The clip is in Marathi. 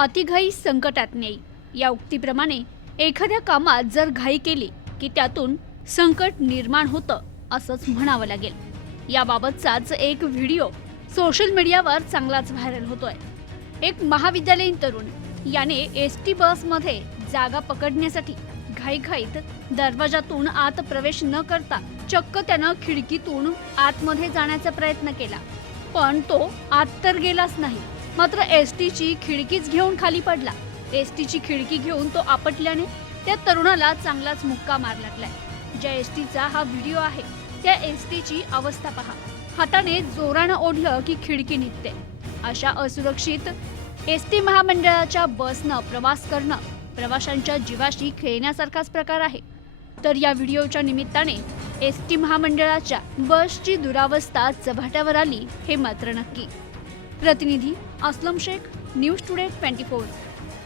अतिघाई संकटात नेई. या उक्तीप्रमाणे एखाद्या कामात जर घाई केली की त्यातून संकट निर्माण होतं असंच म्हणावं लागेल. याबाबतचाच एक व्हिडिओ सोशल मीडियावर चांगलाच व्हायरल होतोय. एक महाविद्यालयीन तरुण याने एस टी बसमध्ये जागा पकडण्यासाठी घाईघाईत दरवाजातून आत प्रवेश न करता चक्क त्यानं खिडकीतून आतमध्ये जाण्याचा प्रयत्न केला. पण तो आत तर गेलाच नाही. मात्र एस टीची खिडकीच घेऊन खाली पडला. एस टीची खिडकी घेऊन तो आपटल्याने त्या तरुणाला चांगलाच मुक्का मार लागलाय. ज्या एस टीचा हा व्हिडिओ आहे त्या एस टीची अवस्था पहा. हाताने जोरानं ओढलं की खिडकी निघते. अशा असुरक्षित एस टी महामंडळाच्या बसनं प्रवास करणं प्रवाशांच्या जीवाशी खेळण्यासारखाच प्रकार आहे. तर या व्हिडिओच्या निमित्ताने एस टी महामंडळाच्या बसची दुरावस्था चव्हाट्यावर आली हे मात्र नक्की. प्रतिनिधी Aslam Shaikh news today twenty four.